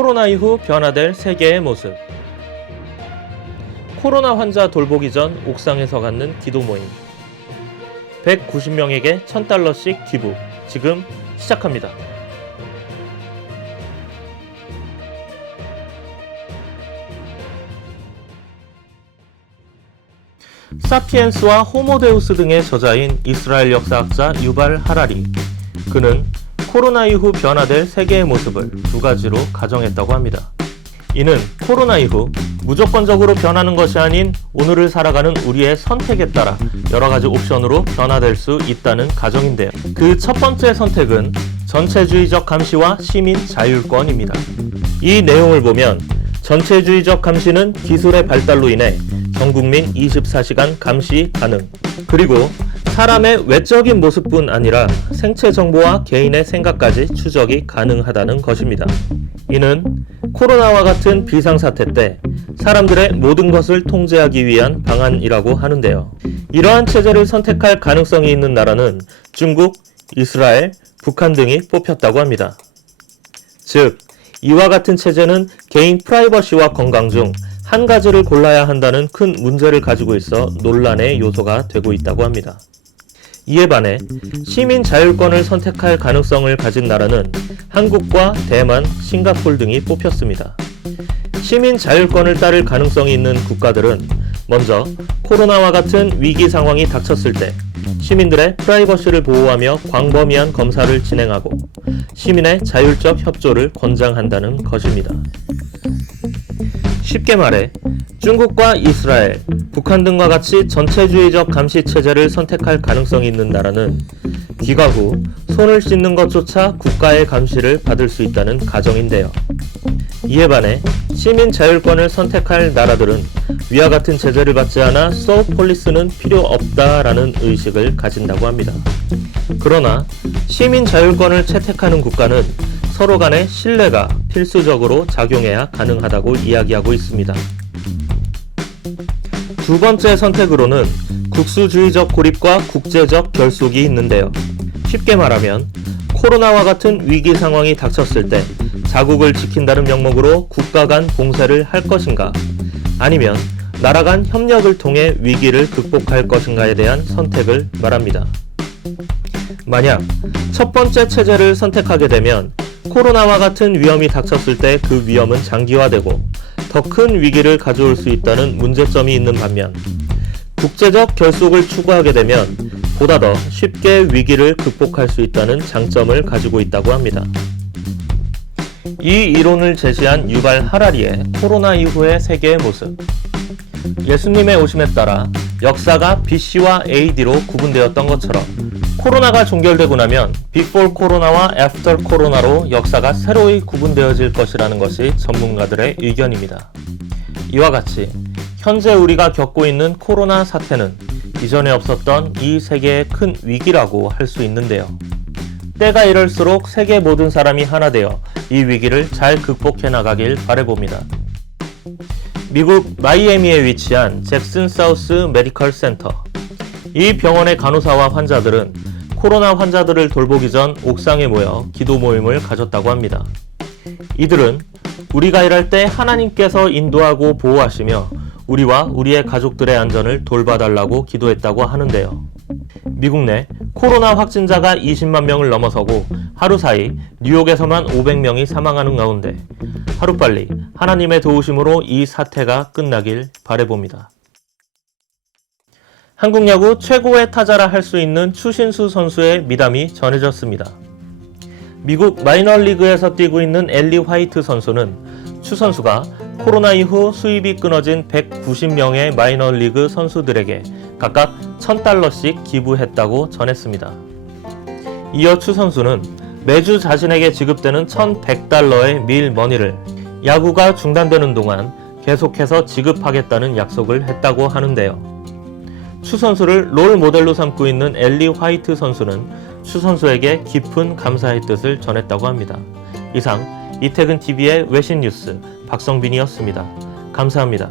코로나 이후 변화될 세계의 모습. 코로나 환자 돌보기 전 옥상에서 갖는 기도 모임. 190명에게 $1,000씩 기부. 지금 시작합니다. 사피엔스와 호모데우스 등의 저자인 이스라엘 역사학자 유발 하라리. 그는 코로나 이후 변화될 세계의 모습을 두 가지로 가정했다고 합니다. 이는 코로나 이후 무조건적으로 변하는 것이 아닌 오늘을 살아가는 우리의 선택에 따라 여러 가지 옵션으로 변화될 수 있다는 가정인데요. 그 첫 번째 선택은 전체주의적 감시와 시민 자율권입니다. 이 내용을 보면 전체주의적 감시는 기술의 발달로 인해 전국민 24시간 감시 가능, 그리고 사람의 외적인 모습뿐 아니라 생체 정보와 개인의 생각까지 추적이 가능하다는 것입니다. 이는 코로나와 같은 비상사태 때 사람들의 모든 것을 통제하기 위한 방안이라고 하는데요. 이러한 체제를 선택할 가능성이 있는 나라는 중국, 이스라엘, 북한 등이 뽑혔다고 합니다. 즉, 이와 같은 체제는 개인 프라이버시와 건강 중 한 가지를 골라야 한다는 큰 문제를 가지고 있어 논란의 요소가 되고 있다고 합니다. 이에 반해 시민 자율권을 선택할 가능성을 가진 나라는 한국과 대만, 싱가포르 등이 뽑혔습니다. 시민 자율권을 따를 가능성이 있는 국가들은 먼저 코로나와 같은 위기 상황이 닥쳤을 때 시민들의 프라이버시를 보호하며 광범위한 검사를 진행하고 시민의 자율적 협조를 권장한다는 것입니다. 쉽게 말해 중국과 이스라엘, 북한 등과 같이 전체주의적 감시 체제를 선택할 가능성이 있는 나라는 귀가 후 손을 씻는 것조차 국가의 감시를 받을 수 있다는 가정인데요. 이에 반해 시민 자율권을 선택할 나라들은 위와 같은 제재를 받지 않아 폴리스는 필요 없다라는 의식을 가진다고 합니다. 그러나 시민 자율권을 채택하는 국가는 서로 간의 신뢰가 필수적으로 작용해야 가능하다고 이야기하고 있습니다. 두 번째 선택으로는 국수주의적 고립과 국제적 결속이 있는데요. 쉽게 말하면 코로나와 같은 위기 상황이 닥쳤을 때 자국을 지킨다는 명목으로 국가 간 봉쇄를 할 것인가, 아니면 나라 간 협력을 통해 위기를 극복할 것인가에 대한 선택을 말합니다. 만약 첫 번째 체제를 선택하게 되면 코로나와 같은 위험이 닥쳤을 때 그 위험은 장기화되고 더 큰 위기를 가져올 수 있다는 문제점이 있는 반면, 국제적 결속을 추구하게 되면 보다 더 쉽게 위기를 극복할 수 있다는 장점을 가지고 있다고 합니다. 이 이론을 제시한 유발 하라리의 코로나 이후의 세계의 모습. 예수님의 오심에 따라 역사가 BC와 AD로 구분되었던 것처럼 코로나가 종결되고 나면 비포 코로나와 애프터 코로나로 역사가 새로이 구분되어질 것이라는 것이 전문가들의 의견입니다. 이와 같이 현재 우리가 겪고 있는 코로나 사태는 이전에 없었던 이 세계의 큰 위기라고 할 수 있는데요. 때가 이럴수록 세계 모든 사람이 하나 되어 이 위기를 잘 극복해 나가길 바라봅니다. 미국 마이애미에 위치한 잭슨 사우스 메디컬 센터. 이 병원의 간호사와 환자들은 코로나 환자들을 돌보기 전 옥상에 모여 기도 모임을 가졌다고 합니다. 이들은 우리가 일할 때 하나님께서 인도하고 보호하시며 우리와 우리의 가족들의 안전을 돌봐달라고 기도했다고 하는데요. 미국 내 코로나 확진자가 20만 명을 넘어서고 하루 사이 뉴욕에서만 500명이 사망하는 가운데 하루빨리 하나님의 도우심으로 이 사태가 끝나길 바라봅니다. 한국 야구 최고의 타자라 할 수 있는 추신수 선수의 미담이 전해졌습니다. 미국 마이너리그에서 뛰고 있는 엘리 화이트 선수는 추 선수가 코로나 이후 수입이 끊어진 190명의 마이너리그 선수들에게 각각 $1,000씩 기부했다고 전했습니다. 이어 추 선수는 매주 자신에게 지급되는 $1,100의 밀머니를 야구가 중단되는 동안 계속해서 지급하겠다는 약속을 했다고 하는데요. 추 선수를 롤 모델로 삼고 있는 엘리 화이트 선수는 추 선수에게 깊은 감사의 뜻을 전했다고 합니다. 이상 이태근TV의 외신 뉴스 박성빈이었습니다. 감사합니다.